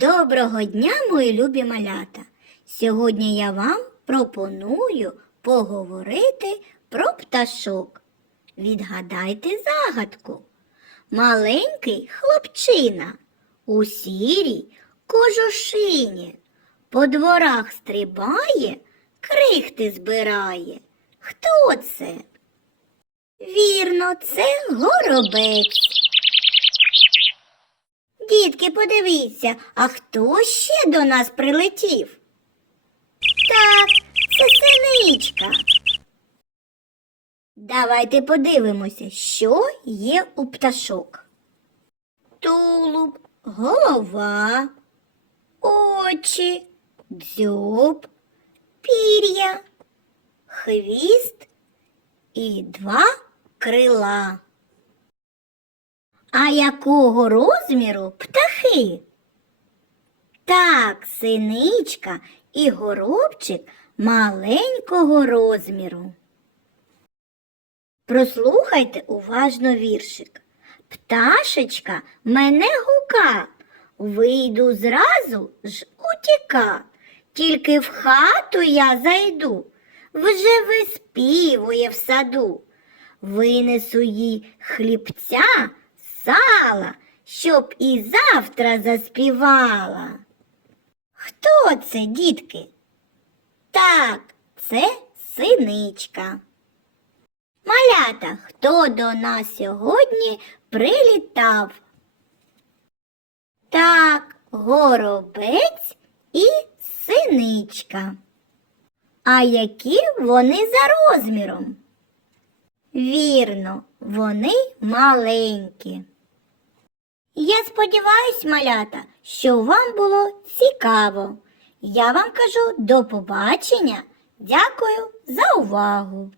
Доброго дня, мої любі малята! Сьогодні я вам пропоную поговорити про пташок. Відгадайте загадку. Маленький хлопчина у сірій кожушині по дворах стрибає, крихти збирає. Хто це? Вірно, це горобець. Дітки, подивіться, а хто ще до нас прилетів? Так, це синичка. Давайте подивимося, що є у пташок. Тулуб, голова, очі, дзьоб, пір'я, хвіст і два крила. А якого розміру птахи? Так, синичка і горобчик маленького розміру. Прослухайте уважно віршик. Пташечка мене гука, вийду зразу ж утіка. Тільки в хату я зайду, вже виспівує в саду. Винесу їй хлібця, сала, щоб і завтра заспівала. Хто це, дітки? Так, це синичка. Малята, хто до нас сьогодні прилітав? Так, горобець і синичка. А які вони за розміром? Вірно, вони маленькі. Я сподіваюсь, малята, що вам було цікаво. Я вам кажу до побачення. Дякую за увагу.